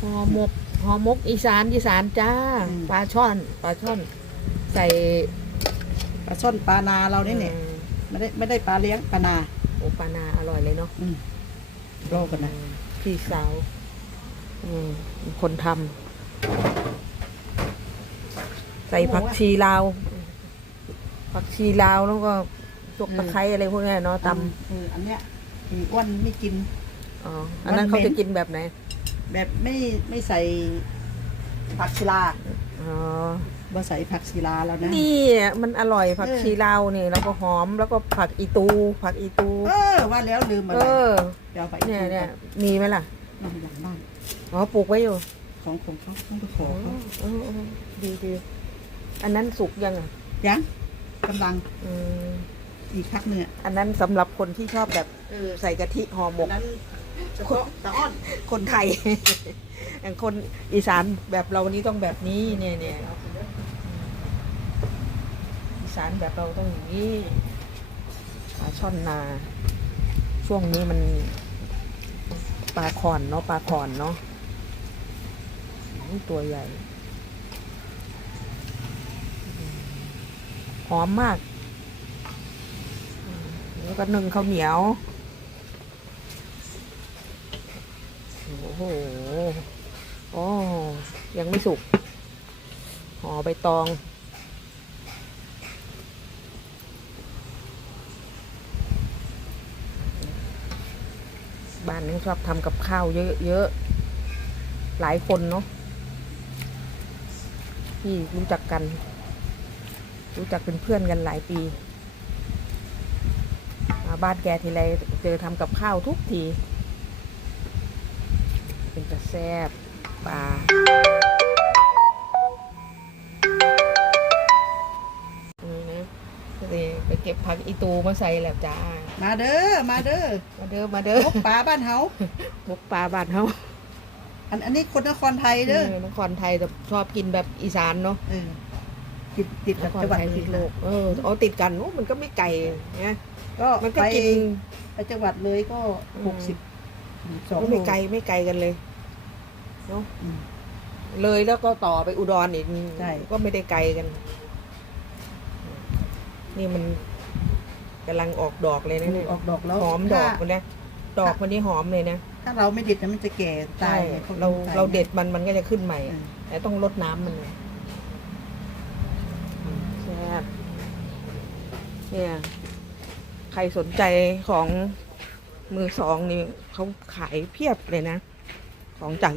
ห่อหมกห่อหมกอีสานอีสานจ้าอืม ปลาช่อนปลาช่อน ใส่ปลาช่อนปลานาเราเนี่ยเนี่ยอืมไม่ได้ไม่ได้ปลาเลี้ยงปลานา โอปลานาอร่อยเลยเนาะอืมรอกันนะอืมพี่สาวอืมคนทำใส่ผักชีลาวผักชีลาวแล้วก็พวกตะไคร้อะไรพวกเนี้ยเนาะตเอออันเนี้ยอีอ้วนไม่กินำอ๋อ อันนั้นมันเขาเหม็นจะกินแบบไหน แบบไม่ไม่ใส่ผักชีลาอ๋อบ่ใส่ผักชีลาแล้วนะนี่มันอร่อยผักเออชีลาวนี่แล้วก็หอมแล้วก็ผักอีตู ผักอีตู เออว่าแล้วลืมอะเอไรอเดี๋ยวเอาไปเนี่ยเนี่ยมีไหมล่ะนั่งหลังบ้านอ๋อปลูกไว้อยู่ ของของเขาต้องไปขอ๋ออเขาเออเออดีดีอันนั้นสุกยังอะยังกำลังอืมอีกพักหนึ่งอะอันนั้นสำหรับคนที่ชอบแบบเออใส่กะทิห่อหมอักนนั้น เฉพาะตอ้อนคนไทย อย่างคนอีสานแบบเรานี่ต้องแบบนี้เนี่ยเนี่ยอีสานแบบเราต้องอย่างนี้ปลาช่อนนา ช่วงนี้มันปลาขอนเนาะปลาขอนเนาะตัวใหญ่หอมมาก แล้วก็นึ่งข้าวเหนียว โอ้โหโอ้ยังไม่สุกห่อใบตอง บ้านนี้ชอบทำกับข้าวเยอะๆ หลายคนเนาะที่รู้จักกัน รู้จักเป็นเพื่อนกันหลายปีมาบ้านแกทีไรเจอทำกับข้าวทุกที แซบปลานี่นะก็เลยไปเก็บผักอีตูมาใส่แหละจ้า มาเด้อ มาเด้อมาเด้อ มาเด้อพบปลาบ้านเฮาพกปลาบ้านเขาอันอันนี้คนนครไทยเด้อเออนครไทยแต่ชอบกินแบบอีสานเนาะเออติดติดนกับครจังหวัดไทยพิติษดโลโลกกเออเอาติดกันโอ้มันก็ไม่ไกลนะก็มันก็ไปกินไปจังหวัดเลยก็อืมหกสิบสองก็โลไม่ไกลไม่ไกลกันเลย เนาะอืม เลยแล้วก็ต่อไปอุดรอีกใช่ ก็ไม่ได้ไกลกัน นี่มันกำลังออกดอกเลยนะเนี่ยออกดอกแล้วหอมดอกถ้ามันนะดอกมันนี่หอมเลยนะถ้าเราไม่เด็ดนะมันจะแก่ตายใช่ไงขเราตยเราเด็ดมันมันก็จะขึ้นใหม่เออแต่ต้องลดน้ำมันเลยแซ่บเนี่ย ใครสนใจของมือสองนี่เขาขายเพียบเลยนะ ของจาก